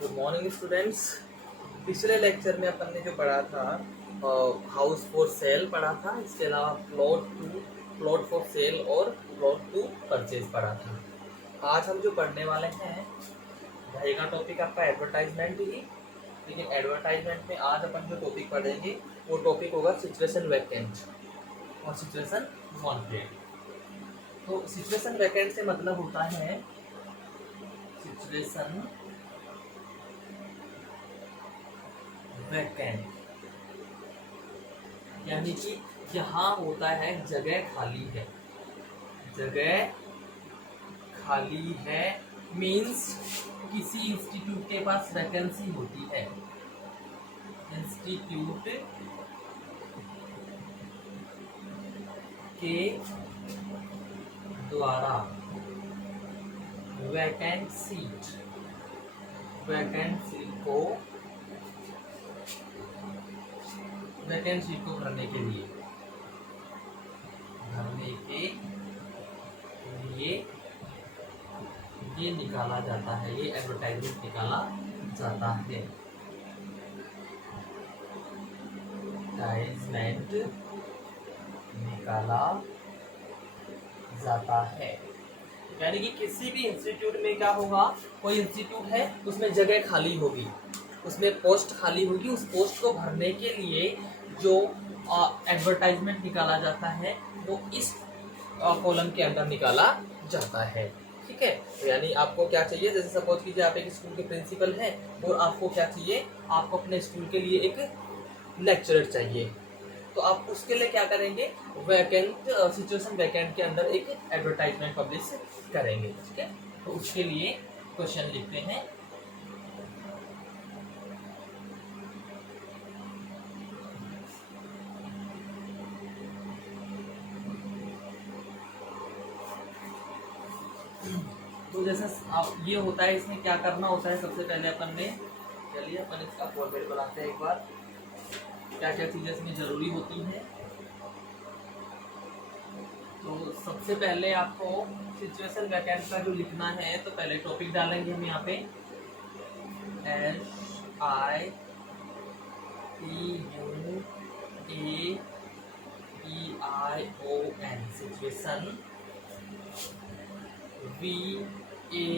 Good morning students. पिछले lecture में अपन ने जो पढ़ा था हाउस फॉर सेल पढ़ा था, इसके अलावा प्लॉट फॉर सेल और प्लॉट टू परचेज पढ़ा था। आज हम जो पढ़ने वाले हैं रहेगा टॉपिक आपका एडवर्टाइजमेंट ही, लेकिन एडवर्टाइजमेंट में आज अपन जो टॉपिक पढ़ेंगे वो टॉपिक होगा सिचुएशन वैकेंट और सिचुएशन वांटेड। तो सिचुएशन वैकेंट से मतलब होता है सिचुएशन वैकेंट, यानी कि यहाँ होता है जगह खाली है। जगह खाली है मीन्स किसी इंस्टीट्यूट के पास वैकेंसी होती है। इंस्टीट्यूट के द्वारा वैकेंट सीट को भरने के लिए ये निकाला जाता है, ये एडवर्टाइजमेंट निकाला जाता है। एडवर्टाइजमेंट निकाला जाता है, यानी कि किसी भी इंस्टीट्यूट में क्या होगा, कोई इंस्टीट्यूट है उसमें जगह खाली होगी, उसमें पोस्ट खाली होगी, उस पोस्ट को भरने के लिए जो एडवर्टाइजमेंट निकाला जाता है वो इस कॉलम के अंदर निकाला जाता है। ठीक है, तो यानी आपको क्या चाहिए, जैसे सपोज कीजिए आप एक स्कूल के प्रिंसिपल हैं और आपको क्या चाहिए, आपको अपने स्कूल के लिए एक लेक्चरर चाहिए, तो आप उसके लिए क्या करेंगे, सिचुएशन वैकेंट के अंदर एक एडवर्टाइजमेंट पब्लिश करेंगे। ठीक है, तो उसके लिए क्वेश्चन लिखते हैं। तो जैसे ये होता है, इसमें क्या करना होता है, सबसे पहले अपन ने चलिए अपन इसका फॉर्मेट बनाते हैं एक बार, क्या क्या चीजें इसमें जरूरी होती हैं। तो सबसे पहले आपको सिचुएशन वैकेंट का जो लिखना है, तो पहले टॉपिक डालेंगे हम यहाँ पे SITUATION सिचुएशन VACANT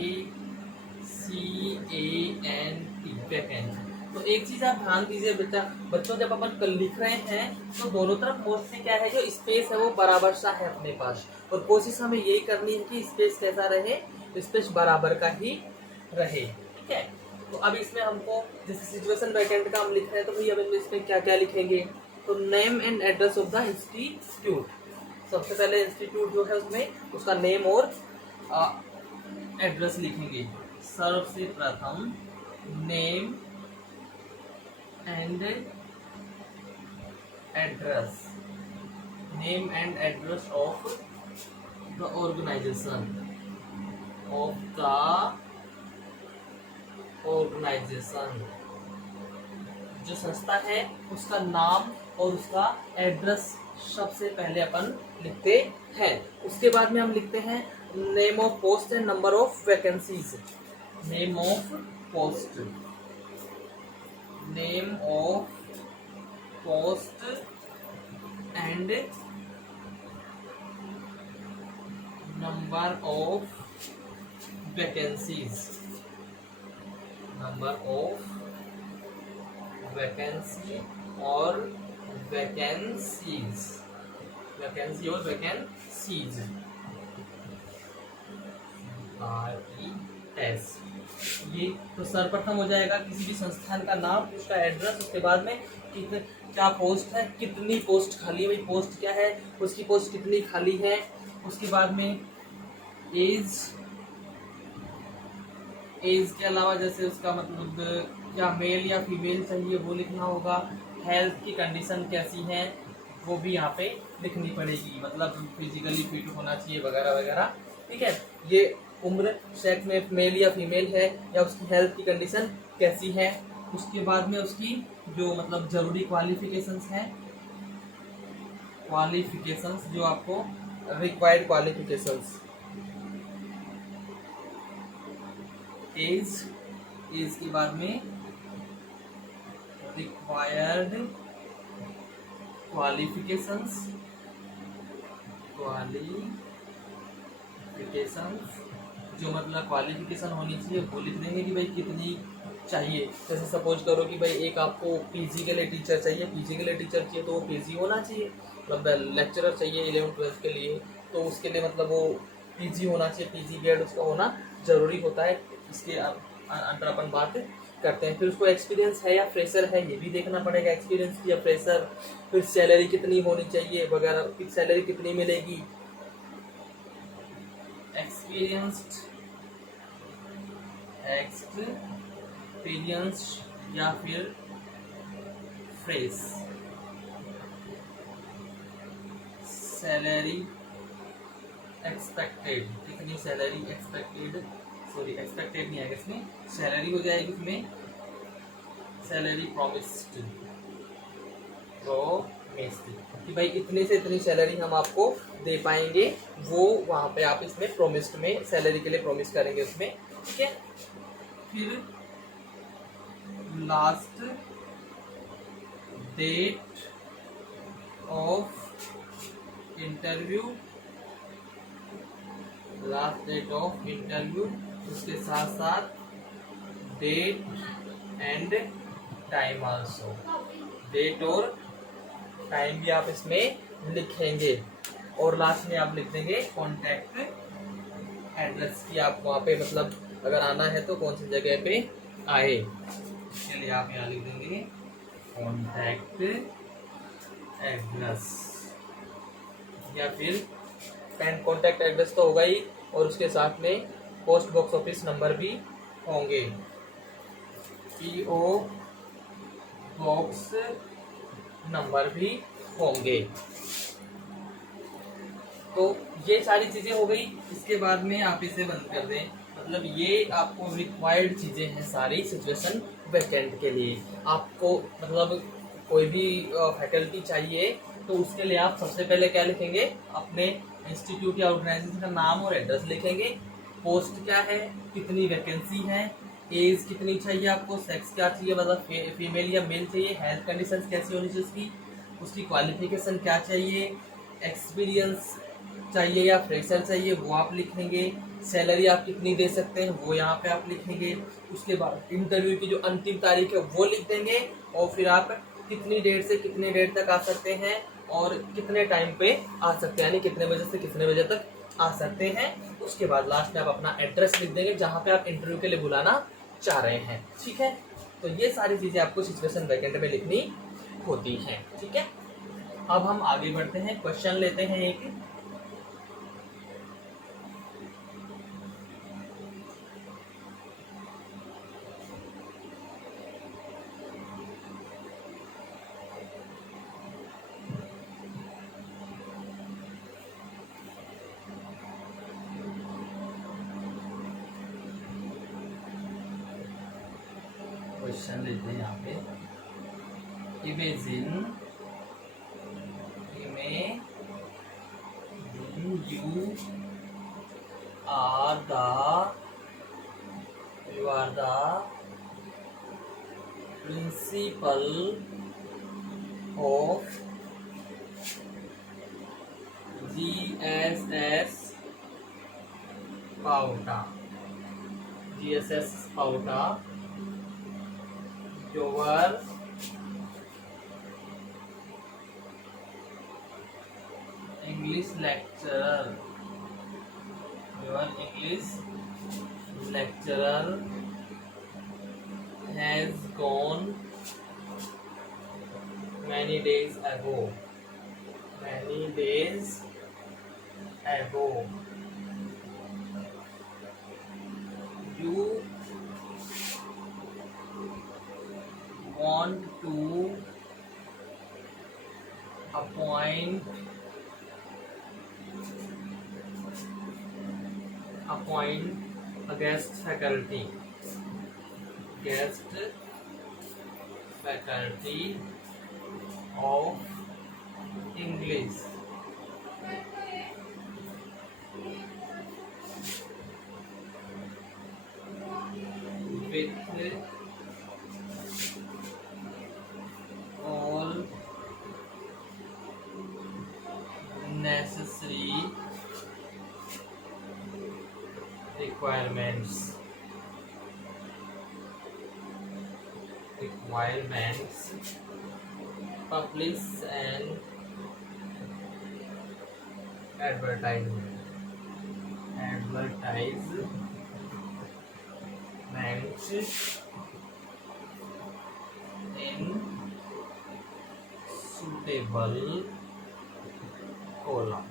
वैकेंट। तो एक चीज आप ध्यान दीजिए बच्चों, जब अपन लिख रहे हैं तो दोनों तरफ मोस्टली क्या है, जो स्पेस है वो बराबर सा है अपने पास, और कोशिश हमें यही करनी है कि स्पेस कैसा रहे, स्पेस बराबर का ही रहे। ठीक है, तो अब इसमें हमको जैसे सिचुएशन वैकेंट का हम लिख रहे हैं, तो भाई अब इसमें क्या क्या लिखेंगे, तो name and address of the institute. सबसे पहले इंस्टीट्यूट जो है उसमें उसका नेम और एड्रेस लिखेंगे। सबसे प्रथम name and address of the organisation जो संस्था है उसका नाम और उसका एड्रेस सबसे पहले अपन लिखते हैं। उसके बाद में हम लिखते हैं name of post and number of vacancies. Name of post and number of vacancies. और वैकेंसीज RES। ये तो सर्वप्रथम हो जाएगा किसी भी संस्थान का नाम, उसका एड्रेस, उसके बाद में कितने क्या पोस्ट है, कितनी पोस्ट खाली है, पोस्ट क्या है, उसकी पोस्ट कितनी खाली है। उसके बाद में एज के अलावा जैसे उसका मतलब क्या मेल या फीमेल चाहिए वो लिखना होगा। हेल्थ की कंडीशन कैसी है वो भी यहाँ पे लिखनी पड़ेगी, मतलब फिजिकली फिट होना चाहिए वगैरह वगैरह। ठीक है, ये उम्र, सेक्स में मेल या फीमेल है, या उसकी हेल्थ की कंडीशन कैसी है। उसके बाद में उसकी जो मतलब जरूरी क्वालिफिकेशंस हैं, जो आपको रिक्वायर्ड क्वालिफिकेशंस, एज, एज के बाद में रिक्वायर्ड क्वालिफिकेशंस जो मतलब क्वालिफिकेशन होनी चाहिए वो लिख देंगे कि भाई कितनी चाहिए। जैसे सपोज करो कि भाई एक आपको पीजी के लिए टीचर चाहिए, तो वो पीजी होना चाहिए, मतलब लेक्चरर चाहिए 11th-12th के लिए, तो उसके लिए मतलब वो पीजी होना चाहिए, पीजी बीएड उसका होना जरूरी होता है। इसके अंदर अपन बात करते हैं। फिर उसको एक्सपीरियंस है या फ्रेशर है ये भी देखना पड़ेगा, एक्सपीरियंस या फ्रेशर। फिर सैलरी कितनी होनी चाहिए वगैरह, सैलरी कितनी मिलेगी, एक्सपीरियंस या फिर फ्रेश। सैलरी एक्सपेक्टेड, कितनी सैलरी एक्सपेक्टेड, सॉरी एक्सपेक्टेड नहीं आएगा इसमें, सैलरी हो जाएगी इसमें सैलरी प्रॉमिस्ड कि भाई इतने से इतनी सैलरी हम आपको दे पाएंगे, वो वहां पे आप इसमें प्रोमिस्ड में सैलरी के लिए प्रोमिस करेंगे उसमें, ठीक है। फिर लास्ट डेट ऑफ इंटरव्यू, उसके साथ साथ date and time also, date और टाइम भी आप इसमें लिखेंगे। और लास्ट में आप लिख देंगे कॉन्टैक्ट एड्रेस की, आप वहाँ पे मतलब अगर आना है तो कौन सी जगह पे आए, इसके लिए आप यहाँ लिख देंगे कॉन्टैक्ट एड्रेस, या फिर कॉन्टैक्ट एड्रेस तो होगा ही, और उसके साथ में पोस्ट बॉक्स ऑफिस नंबर भी होंगे, पीओ बॉक्स नंबर भी होंगे। तो ये सारी चीजें हो गई। इसके बाद में आप इसे बंद कर दें, मतलब ये आपको रिक्वायर्ड चीजें हैं सारी सिचुएशन वैकेंट के लिए। आपको मतलब कोई भी फैकल्टी चाहिए तो उसके लिए आप सबसे पहले क्या लिखेंगे, अपने इंस्टीट्यूट या ऑर्गेनाइजेशन का नाम और एड्रेस लिखेंगे, पोस्ट क्या है, कितनी वैकेंसी है, एज कितनी चाहिए आपको, सेक्स क्या चाहिए, मतलब फीमेल या मेल चाहिए, हेल्थ कंडीशंस कैसी होनी चाहिए उसकी क्वालिफिकेशन क्या चाहिए, एक्सपीरियंस चाहिए या फ्रेशर चाहिए वो आप लिखेंगे, सैलरी आप कितनी दे सकते हैं वो यहाँ पे आप लिखेंगे। उसके बाद इंटरव्यू की जो अंतिम तारीख है वो लिख देंगे, और फिर आप कितनी डेट से कितने डेट तक आ सकते हैं और कितने टाइम पे आ सकते हैं, यानी कितने बजे से कितने बजे तक आ सकते हैं। उसके बाद लास्ट में आप अपना एड्रेस लिख देंगे जहाँ पे आप इंटरव्यू के लिए बुलाना चाह रहे हैं, ठीक है। तो ये सारी चीजें आपको सिचुएशन वैकेंट में लिखनी होती हैं, ठीक है। अब हम आगे बढ़ते हैं, क्वेश्चन लेते हैं एक। क्वेश्चन लेते हैं यहाँ पे, imagine you are the principal of GSS Pauta, your English lecturer has gone many days ago. You want to appoint a guest faculty of English. with all necessary requirements publish an advertisement in suitable column।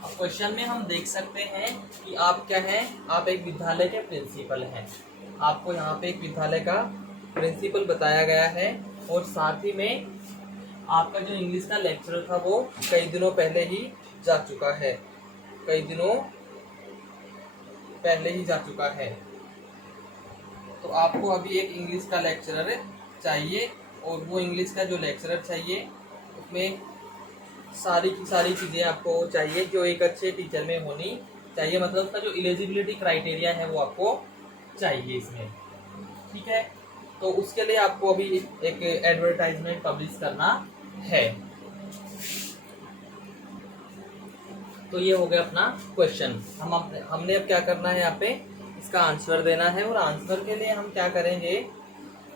अब question में हम देख सकते हैं कि आप क्या हैं, आप एक विद्यालय के प्रिंसिपल हैं। आपको यहाँ पे एक विद्यालय का प्रिंसिपल बताया गया है और साथ ही में आपका जो इंग्लिश का लेक्चरर था वो कई दिनों पहले ही जा चुका है, तो आपको अभी एक इंग्लिश का लेक्चरर चाहिए और वो इंग्लिश का जो लेक्चरर चाहिए उसमें सारी की सारी चीज़ें आपको चाहिए जो एक अच्छे टीचर में होनी चाहिए, मतलब उसका जो एलिजिबिलिटी क्राइटेरिया है वो आपको चाहिए इसमें, ठीक है। तो उसके लिए आपको अभी एक एडवर्टाइजमेंट पब्लिश करना है। तो ये हो गया अपना क्वेश्चन। हमने अब क्या करना है, यहाँ पे इसका आंसर देना है और आंसर के लिए हम क्या करेंगे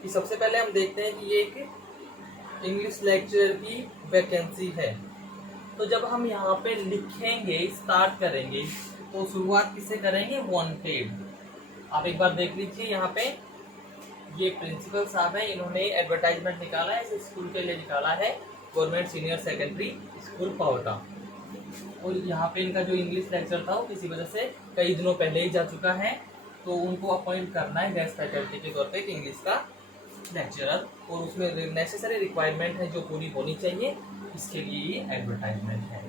कि सबसे पहले हम देखते हैं कि ये एक इंग्लिश लेक्चरर की वैकेंसी है। तो जब हम यहाँ पे लिखेंगे, स्टार्ट करेंगे, तो शुरुआत किससे करेंगे, वांटेड। आप एक बार देख लीजिए, यहाँ पे ये प्रिंसिपल साहब है, इन्होंने एडवर्टाइजमेंट निकाला है, इस स्कूल के लिए निकाला है, government senior secondary school Paota. और यहाँ पे इनका जो इंग्लिश लेक्चर था वो किसी वजह से कई दिनों पहले ही जा चुका है, तो उनको अपॉइंट करना है गेस्ट फैकल्टी के तौर पे एक इंग्लिश का लेक्चरर, और उसमें नेसेसरी रिक्वायरमेंट है जो पूरी होनी चाहिए, इसके लिए ये एडवर्टाइजमेंट है।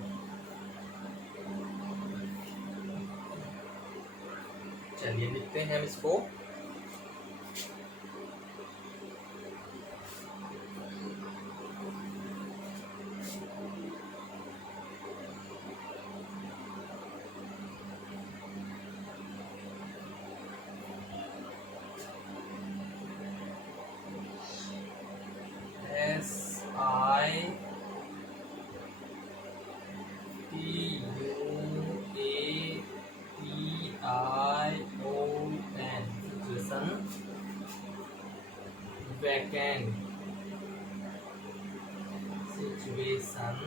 चलिए लिखते हैं हम इसको। Vacant situation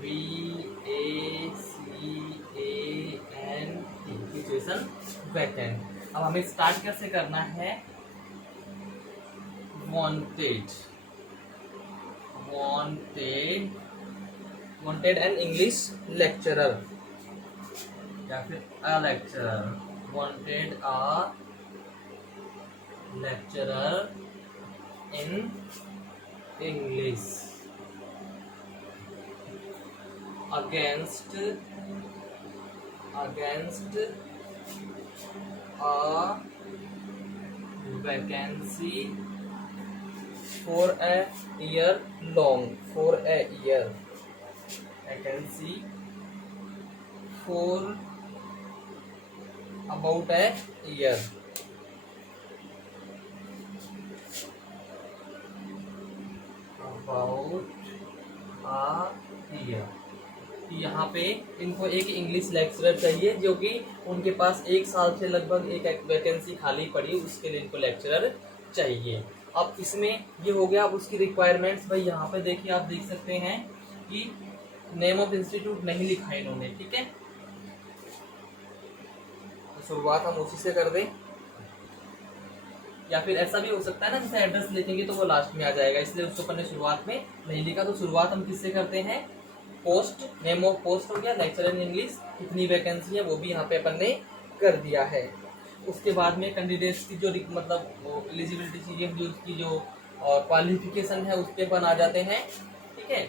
VACANT situation vacant। अब हमें स्टार्ट कैसे करना है, wanted an English lecturer या फिर a lecturer, wanted a lecturer in English against a vacancy for a year long, vacancy for about a year। यहाँ पे इनको एक इंग्लिश लेक्चरर चाहिए जो कि उनके पास एक साल से लगभग एक वैकेंसी खाली पड़ी, उसके लिए इनको लेक्चरर चाहिए। अब इसमें ये हो गया। अब उसकी रिक्वायरमेंट्स भाई यहाँ पे देखिए, आप देख सकते हैं कि नेम ऑफ इंस्टीट्यूट नहीं लिखा है इन्होंने, ठीक है। तो शुरुआत हम उसी से कर दें, या फिर ऐसा भी हो सकता है ना, जैसे एड्रेस लिखेंगे तो वो लास्ट में आ जाएगा, इसलिए उसको अपन ने शुरुआत में नहीं लिखा। तो शुरुआत हम किससे करते हैं, पोस्ट, नेम ऑफ पोस्ट हो गया, लेक्चरर इन इंग्लिश, कितनी वैकेंसी है वो भी यहाँ पे अपन ने कर दिया है। उसके बाद में कैंडिडेट्स की जो मतलब एलिजिबिलिटी चीजें, जो उसकी जो क्वालिफिकेशन है उस पर अपन आ जाते हैं, ठीक है।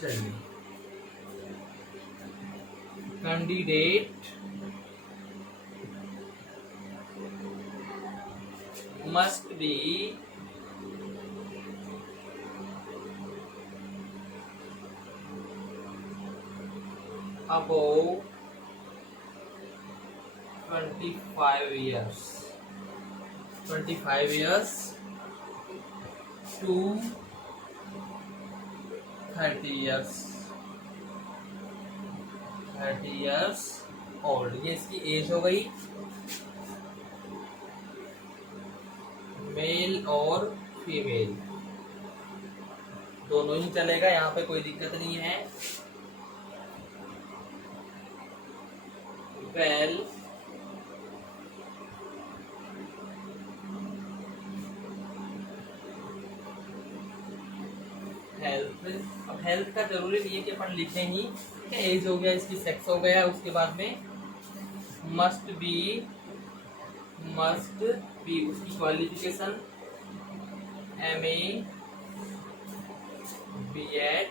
चलिए, candidate must be above 25 years. 25 years to 30 years. 30 years old, ये इसकी एज हो गई। मेल और फीमेल दोनों ही चलेगा, यहाँ पे कोई दिक्कत नहीं है। वेल हेल्थ, अब हेल्थ का जरूरी नहीं है कि अपन लिखें ही, ठीक है। एज हो गया, इसकी सेक्स हो गया, उसके बाद में मस्ट बी उसकी qualification MA B.Ed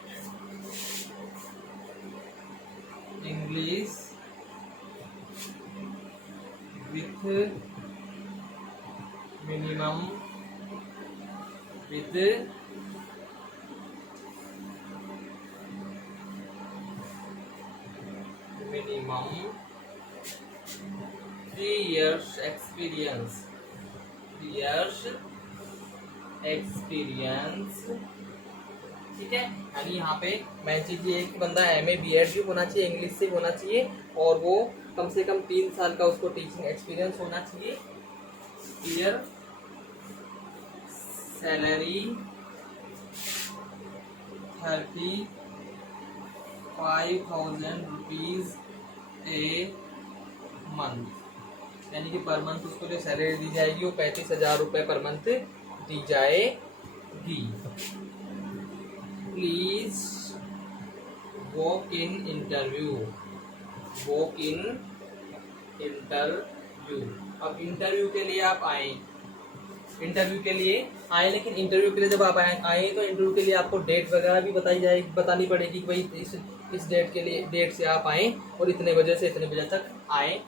English with minimum minimum 3 years experience, 3 years experience, ठीक है। यानी यहाँ पे मेन चीज ये है कि बंदा MA B.Ed भी होना चाहिए, इंग्लिश से होना चाहिए, और वो कम से कम 3 साल का उसको टीचिंग एक्सपीरियंस होना चाहिए। Year salary 35,000 rupees a month, यानी कि पर मंथ उसको जो सैलरी दी जाएगी वो 35,000 रुपये पर मंथ दी जाएगी। Please walk in interview. अब इंटरव्यू के लिए आप आए, लेकिन इंटरव्यू के लिए जब आप आए तो इंटरव्यू के लिए आपको डेट वगैरह भी बतानी पड़ेगी कि भाई इस डेट से आप आए और इतने बजे से इतने बजे तक आए।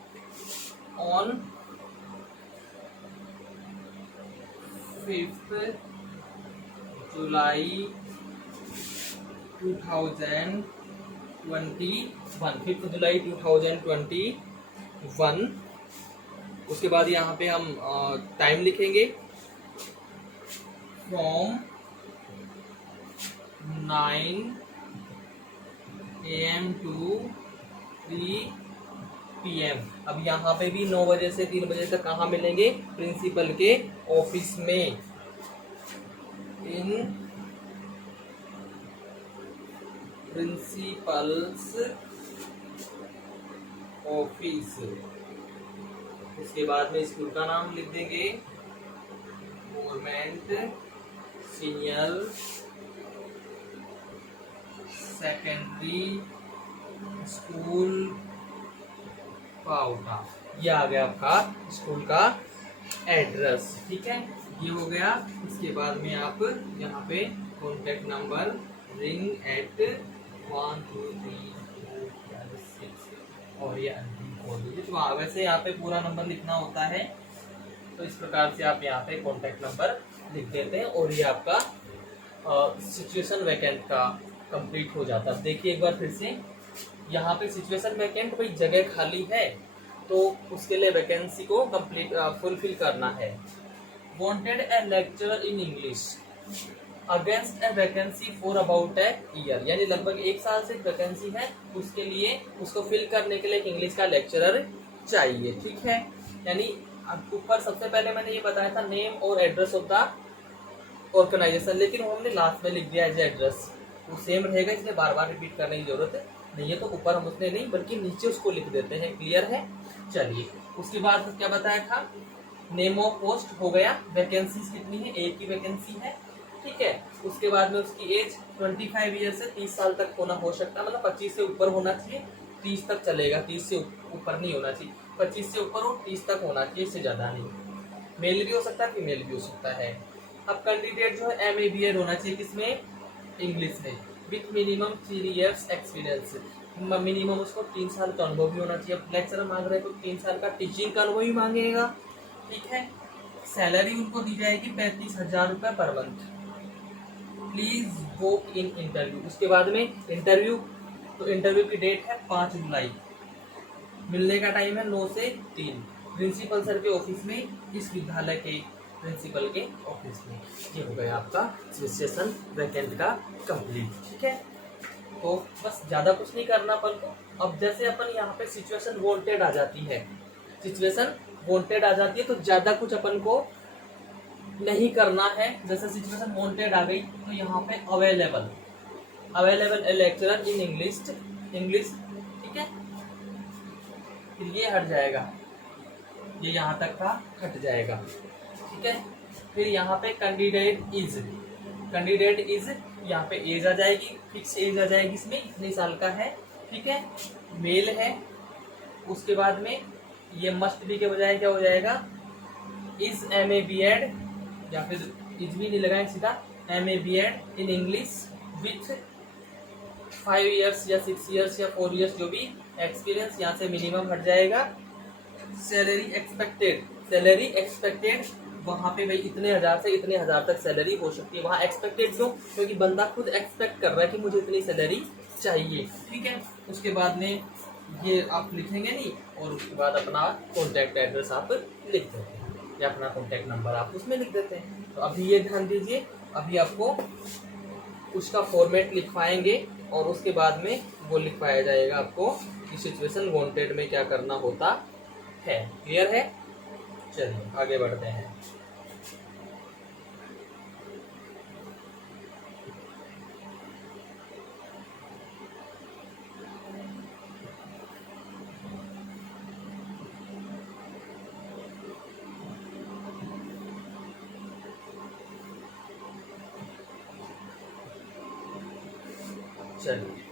ऑन 5 जुलाई 2021, 5 जुलाई 2021। उसके बाद यहाँ पे हम टाइम लिखेंगे, फ्रॉम 9 AM to 3 PM। अब यहाँ पे भी 9 बजे से 3 बजे तक कहाँ मिलेंगे? प्रिंसिपल के ऑफिस में, इन प्रिंसिपल्स ऑफिस। उसके बाद में स्कूल का नाम लिख देंगे, गवर्नमेंट सीनियर सेकेंडरी स्कूल पाउटा। ये आ गया आपका स्कूल का एड्रेस, ठीक है। ये हो गया। इसके बाद में आप यहाँ पे कॉन्टेक्ट नंबर रिंग एट 1 2 3 4 5 6 और ये तो वैसे यहाँ पे पूरा नंबर लिखना होता है, तो इस प्रकार से आप यहाँ पे कॉन्टेक्ट नंबर लिख देते हैं और ये आपका सिचुएशन वैकेंट का कंप्लीट हो जाता है। देखिए एक बार फिर से, यहाँ पे सिचुएशन वैकेंट भाई जगह खाली है तो उसके लिए वैकेंसी को कंप्लीट फुलफिल करना है। Wanted A lecturer in English against A vacancy for about a year, यानी लगभग 1 साल से वैकेंसी है, उसके लिए उसको फिल करने के लिए एक इंग्लिश का लेक्चरर चाहिए, ठीक है। यानी ऊपर सबसे पहले मैंने ये बताया था नेम और एड्रेस ऑफ द ऑर्गेनाइजेशन, लेकिन वो हमने लास्ट में लिख दिया एज एड्रेस, वो सेम रहेगा, इसलिए बार बार रिपीट करने की जरूरत नहीं है। तो ऊपर हम उसने नहीं बल्कि नीचे उसको लिख देते हैं, क्लियर है। चलिए उसके बाद क्या बताया था, नेम ऑफ पोस्ट हो गया, वैकेंसीज कितनी है, एक ही वैकेंसी है, ठीक है। उसके बाद में उसकी एज 25 ईयर से 30 साल तक होना हो सकता है, मतलब 25 से ऊपर होना चाहिए, 30 तक चलेगा, 30 से ऊपर नहीं होना चाहिए, 25 से ऊपर और 30 तक होना चाहिए, इससे ज्यादा नहीं। मेल भी हो सकता है, फीमेल भी हो सकता है। अब कैंडिडेट जो है MA B.Ed होना चाहिए, किसमें, इंग्लिश में, with minimum 3 years experience, minimum उसको 3 साल का अनुभव भी होना चाहिए। लेक्चरर मांग रहे हैं तो 3 साल का टीचिंग का अनुभव ही मांगेगा, ठीक है। सैलरी उनको दी जाएगी 35,000 रुपये per month. Please book in interview. उसके बाद में इंटरव्यू, तो इंटरव्यू की डेट है 5 जुलाई। मिलने का टाइम है 9 से 3, प्रिंसिपल सर के ऑफिस में, इस विद्यालय के प्रिंसिपल के ऑफिस में। ये हो गया आपका रजिस्ट्रेशन वैकेंट का कंप्लीट। ठीक है, तो बस ज़्यादा कुछ नहीं करना अपन को। अब जैसे अपन यहाँ पे सिचुएशन वांटेड आ जाती है, सिचुएशन वांटेड आ जाती है तो ज़्यादा कुछ अपन को नहीं करना है। जैसे सिचुएशन वांटेड आ गई तो यहाँ पे available, available A lecturer in English, English. ठीक है, फिर ये हट जाएगा, ये यहाँ तक का हट जाएगा। ठीक है, फिर यहाँ पे कैंडिडेट इज, कैंडिडेट इज, यहाँ पे एज आ जाएगी, फिक्स एज आ जाएगी, इसमें इतने साल का है। ठीक है, मेल है। उसके बाद में ये मस्ट बी के बजाय क्या हो जाएगा, इज MA BEd, या फिर इज भी नहीं लगाएंगे, सीधा MA BEd in English with 5 years या 6 इयर्स या 4 इयर्स जो भी एक्सपीरियंस, यहाँ से मिनिमम हट जाएगा। सैलरी एक्सपेक्टेड, सैलरी एक्सपेक्टेड वहाँ पे भाई इतने हजार से इतने हजार तक सैलरी हो सकती है। वहाँ एक्सपेक्टेड क्यों, क्योंकि बंदा खुद एक्सपेक्ट कर रहा है कि मुझे इतनी सैलरी चाहिए। ठीक है, उसके बाद में ये आप लिखेंगे नहीं, और उसके बाद अपना कॉन्टैक्ट एड्रेस आप लिख देते हैं या अपना कॉन्टैक्ट नंबर आप उसमें लिख देते हैं। तो अभी ये ध्यान दीजिए, अभी आपको उसका फॉर्मेट लिखवाएंगे और उसके बाद में वो लिखवाया जाएगा आपको कि सिचुएशन वांटेड में क्या करना होता है। क्लियर है? चलिए आगे बढ़ते हैं। चलिए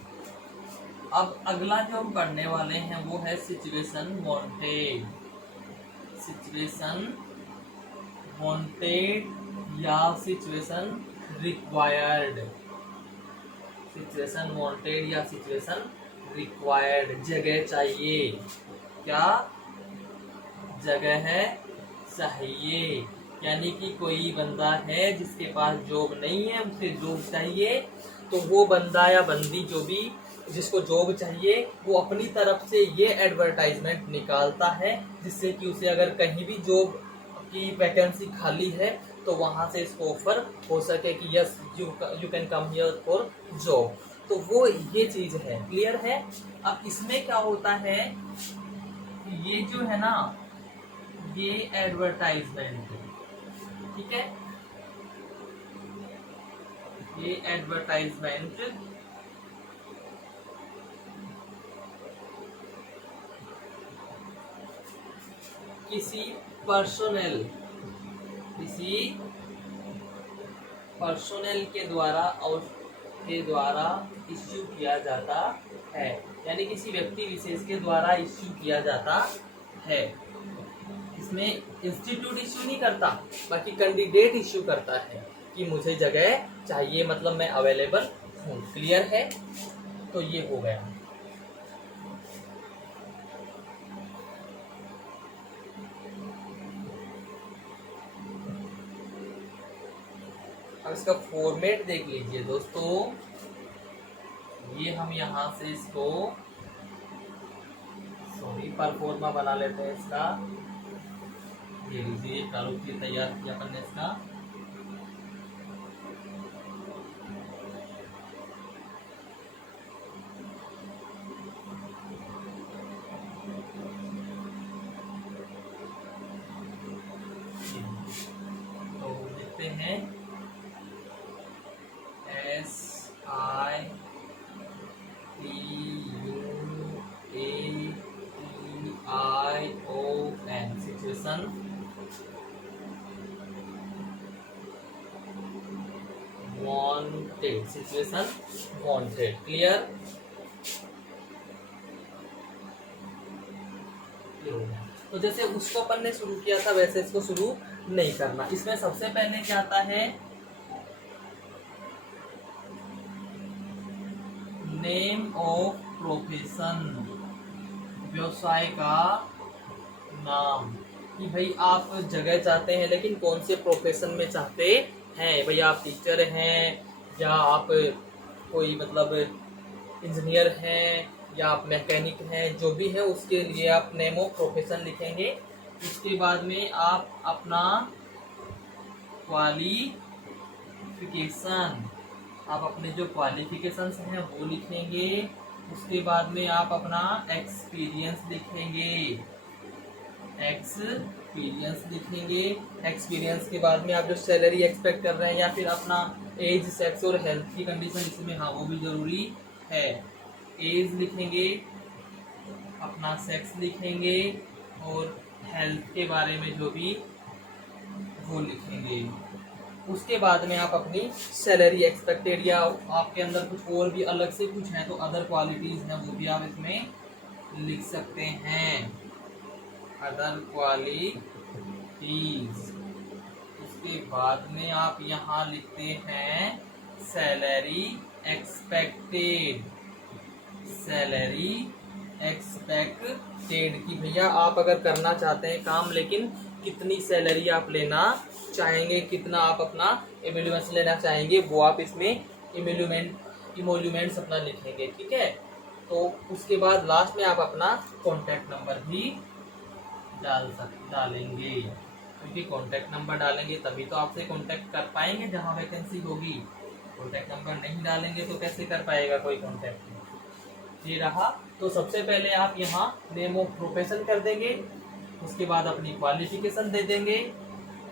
अब अगला जो हम पढ़ने वाले हैं वो है सिचुएशन वांटेड। सिचुएशन वांटेड या सिचुएशन रिक्वायर्ड। सिचुएशन वांटेड या सिचुएशन रिक्वायर्ड, जगह चाहिए। क्या जगह है चाहिए, यानी कि कोई बंदा है जिसके पास जॉब नहीं है, उसे जॉब चाहिए, तो वो बंदा या बंदी जो भी जिसको जॉब चाहिए वो अपनी तरफ से ये एडवर्टाइजमेंट निकालता है जिससे कि उसे अगर कहीं भी जॉब की वैकेंसी खाली है तो वहां से इसको ऑफर हो सके कि yes you can come here for job. तो वो ये चीज है। क्लियर है? अब इसमें क्या होता है, ये जो है ना, ये एडवर्टाइजमेंट, ठीक है, ये एडवर्टाइजमेंट किसी पर्सोनल के द्वारा इश्यू किया जाता है, यानी किसी व्यक्ति विशेष के द्वारा इश्यू किया जाता है। इसमें इंस्टीट्यूट इश्यू नहीं करता, बाकी कैंडिडेट इश्यू करता है कि मुझे जगह चाहिए, मतलब मैं अवेलेबल हूँ। क्लियर है? तो ये हो गया। अब इसका फॉर्मेट देख लीजिए दोस्तों, ये हम यहाँ से इसको परफॉर्मा बना लेते हैं इसका। ये लीजिए प्रारूप ये तैयार किया अपन ने इसका। तो लिखते हैं SITUATION, situation wanted, situation wanted. Clear? तो जैसे उसको अपन ने शुरू किया था वैसे इसको शुरू नहीं करना। इसमें सबसे पहले क्या आता है, नेम ऑफ प्रोफेशन, व्यवसाय का नाम। कि भाई आप जगह चाहते हैं, लेकिन कौन से प्रोफेशन में चाहते हैं। भाई आप टीचर हैं, या आप कोई मतलब इंजीनियर हैं, या आप मैकेनिक हैं, जो भी है उसके लिए आप नेम ऑफ प्रोफेशन लिखेंगे। उसके बाद में आप अपना क्वालिफिकेशन, आप अपने जो क्वालिफिकेशंस हैं वो लिखेंगे। उसके बाद में आप अपना एक्सपीरियंस लिखेंगे, एक्सपीरियंस लिखेंगे। एक्सपीरियंस के बाद में आप जो सैलरी एक्सपेक्ट कर रहे हैं, या फिर अपना एज, सेक्स और हेल्थ की कंडीशन इसमें, हाँ वो भी जरूरी है। एज लिखेंगे, अपना सेक्स लिखेंगे, और हेल्थ के बारे में जो भी वो लिखेंगे। उसके बाद में आप अपनी सैलरी एक्सपेक्टेड, या आपके अंदर कुछ और भी अलग से कुछ है तो अदर क्वालिटीज हैं वो भी आप इसमें लिख सकते हैं, अदर क्वालिटीज। उसके बाद में आप यहाँ लिखते हैं सैलरी एक्सपेक्टेड, सैलरी एक्सपेक्टेड की भैया आप अगर करना चाहते हैं काम, लेकिन कितनी सैलरी आप लेना चाहेंगे, कितना आप अपना इमोल्यूमेंट्स लेना चाहेंगे, वो आप इसमें इमोल्यूमेंट्स अपना लिखेंगे, ठीक है। तो उसके बाद लास्ट में आप अपना कॉन्टैक्ट नंबर भी डालेंगे, क्योंकि कॉन्टैक्ट नंबर डालेंगे तभी तो आपसे कॉन्टैक्ट कर पाएंगे जहाँ वैकेंसी होगी। कॉन्टैक्ट नंबर नहीं डालेंगे तो कैसे कर पाएगा कोई कॉन्टैक्ट। ये रहा। तो सबसे पहले आप यहाँ नेम ऑफ प्रोफेशन कर देंगे, उसके बाद अपनी क्वालिफिकेशन दे देंगे,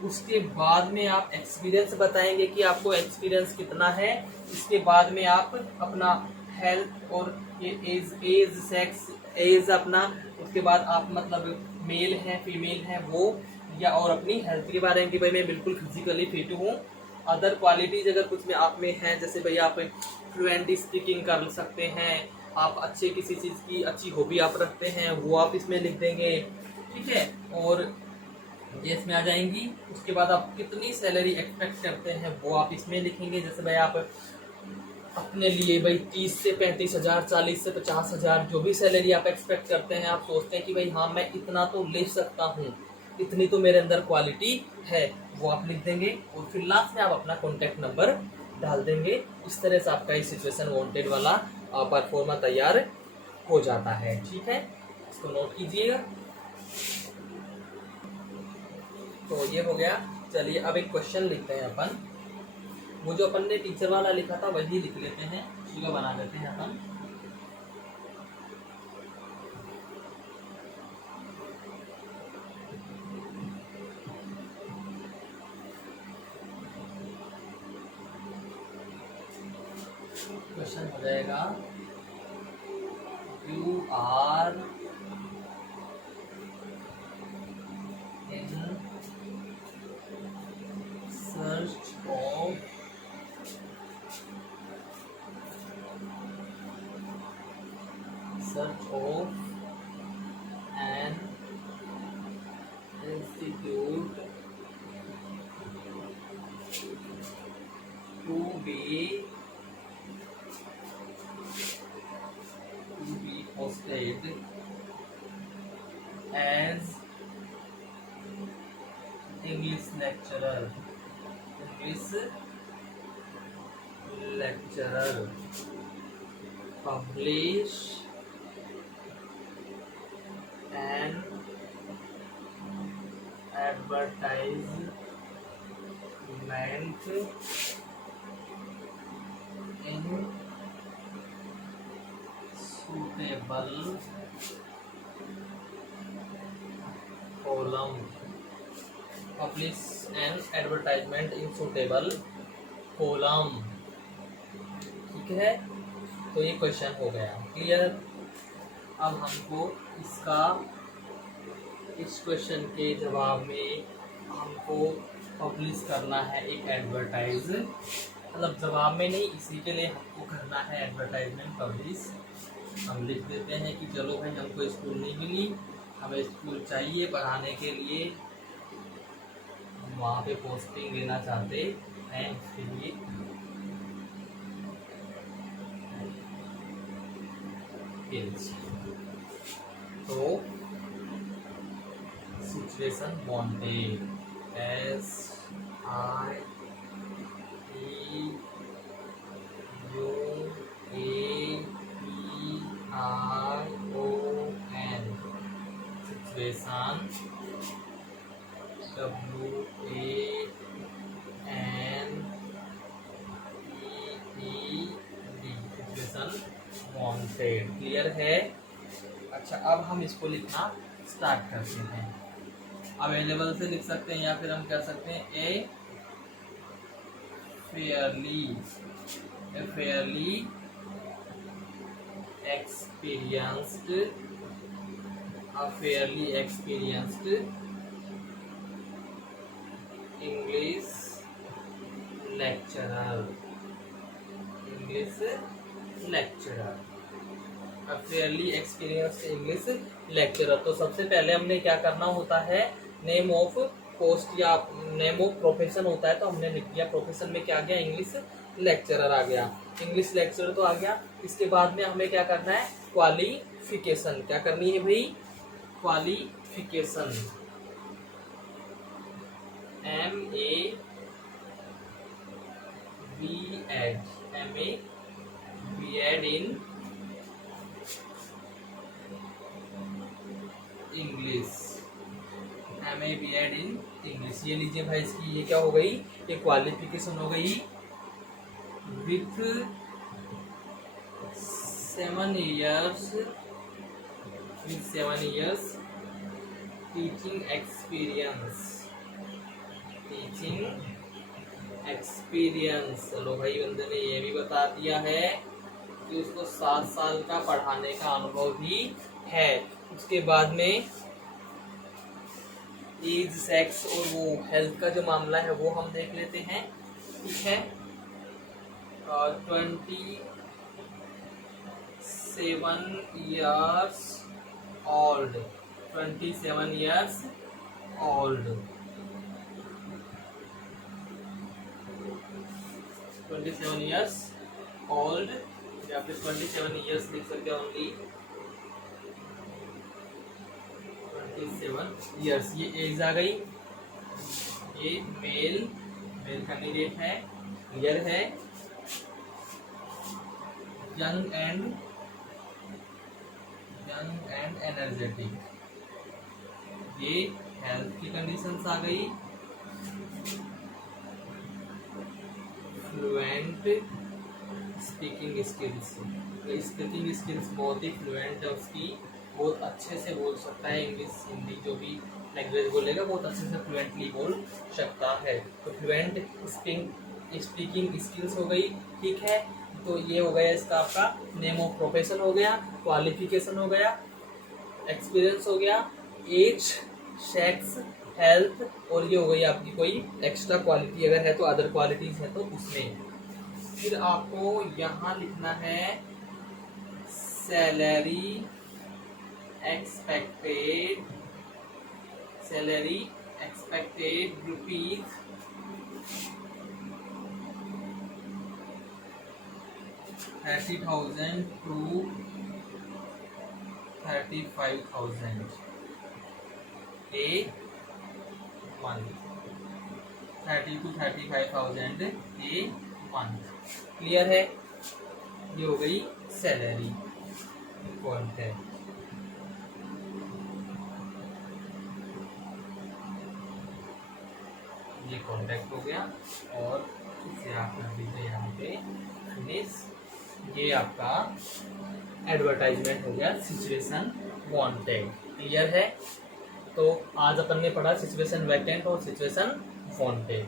उसके बाद में आप एक्सपीरियंस बताएंगे कि आपको एक्सपीरियंस कितना है। इसके बाद में आप अपना हेल्थ और एज सेक्स, एज अपना, उसके बाद आप मतलब मेल है फीमेल है वो, या और अपनी हेल्थ के बारे में कि भाई मैं बिल्कुल फिजिकली फिट हूँ। अदर क्वालिटीज अगर कुछ में आप में है, जैसे भाई आप फ्लुएंट स्पीकिंग कर सकते हैं, आप अच्छे किसी चीज़ की अच्छी हॉबी आप रखते हैं, वो आप इसमें लिख देंगे, ठीक है। और ये इसमें आ जाएंगी। उसके बाद आप कितनी सैलरी एक्सपेक्ट करते हैं वो आप इसमें लिखेंगे। जैसे भाई आप अपने लिए भाई 30 से 35,000, 40 से 50,000 जो भी सैलरी आप एक्सपेक्ट करते हैं, आप सोचते हैं कि भाई हाँ मैं इतना तो ले सकता हूँ, इतनी तो मेरे अंदर क्वालिटी है, वो आप लिख देंगे। और फिर लास्ट में आप अपना कॉन्टैक्ट नंबर डाल देंगे। इस तरह से आपका ये सिचुएशन वांटेड वाला परफॉर्मा तैयार हो जाता है, ठीक है। इसको नोट कीजिएगा। तो ये हो गया। चलिए अब एक क्वेश्चन लिखते हैं अपन। वो जो अपन ने टीचर वाला लिखा था वही लिख लेते हैं, उसी को बना देते हैं अपन। क्वेश्चन हो जाएगा, you are in search of an institute to be posted as English lecturer, publish an advertisement in suitable column, publish an advertisement in suitable column, ठीक है। तो ये क्वेश्चन हो गया क्लियर। अब हमको इस क्वेश्चन के जवाब में हमको पब्लिश करना है एक एडवर्टाइज, मतलब जवाब में नहीं, इसी के लिए हमको करना है एडवर्टाइजमेंट पब्लिश। हम लिख देते हैं कि चलो भाई हमको स्कूल नहीं मिली, हमें स्कूल चाहिए पढ़ाने के लिए, हम वहाँ पे पोस्टिंग लेना चाहते हैं, उसके लिए तो situation wanted, SITUATION, situation WANTED, situation wanted. Clear है? अच्छा, अब हम इसको लिखना स्टार्ट करते हैं। अवेलेबल से लिख सकते हैं या फिर हम कह सकते हैं a fairly experienced English lecturer, fairly experienced English lecturer. तो सबसे पहले हमने क्या करना होता है, नेम ऑफ पोस्ट या नेम ऑफ प्रोफेशन होता है, तो हमने लिख दिया प्रोफेशन में क्या आ गया, इंग्लिश लेक्चरर आ गया। इंग्लिश लेक्चरर तो आ गया। इसके बाद में हमें क्या करना है, क्वालिफिकेशन। क्या करनी है भाई, qualification. MA B.Ed in English, MA B.Ed in English. ये लीजिए भाई, इसकी ये क्या हो गई, ये क्वालिफिकेशन हो गई। With 7 years teaching experience. चलो भाई, बंदे ने ये भी बता दिया है कि उसको 7 साल का पढ़ाने का अनुभव भी है। उसके बाद में एज, सेक्स और वो हेल्थ का जो मामला है वो हम देख लेते हैं। ठीक है, 27 years old, 27 years old, 27 years old या फिर 27 years लिख सकते हैं ओनली, 27 years। ये एज आ गई। ये मेल कैंडिडेट है, क्लियर है। यंग एंड एनर्जेटिक, ये हेल्थ की कंडीशंस आ गई। फ्लुएंट स्पीकिंग स्किल्स बहुत ही फ्लुएंट है उसकी, बहुत अच्छे से बोल सकता है इंग्लिश, हिंदी जो भी लैंग्वेज बोलेगा बहुत अच्छे से फ्लुएंटली बोल सकता है। तो फ्लुएंट स्पीकिंग स्किल्स हो गई। ठीक है, तो ये हो गया इसका आपका नेम ऑफ प्रोफेशन हो गया, क्वालिफिकेशन हो गया, एक्सपीरियंस हो गया, एज, सेक्स, हेल्थ, और ये हो गई आपकी कोई एक्स्ट्रा क्वालिटी अगर है तो, अदर क्वालिटीज है तो उसमें। फिर आपको यहाँ लिखना है salary expected rupees 30,000 to 35,000 a month, 30 to 35,000 a month। Clear है? ये हो गई सैलरी कॉन्ट्रैक्ट। ये कॉन्ट्रैक्ट हो गया और इसे आप कर दीजिए यहाँ पे फिनिश। ये आपका एडवर्टाइजमेंट हो गया सिचुएशन वांटेड। क्लियर है? तो आज अपन ने पढ़ा सिचुएशन वैकेंट और सिचुएशन वांटेड।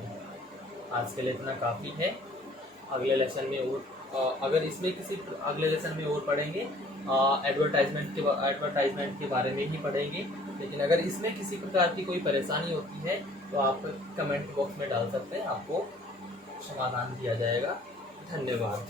आज के लिए इतना काफ़ी है। अगले लेसन में और अगर इसमें किसी अगले लेसन में और पढ़ेंगे, एडवर्टाइजमेंट के बारे में ही पढ़ेंगे। लेकिन अगर इसमें किसी प्रकार की कोई परेशानी होती है तो आप कमेंट बॉक्स में डाल सकते हैं, आपको समाधान दिया जाएगा। धन्यवाद।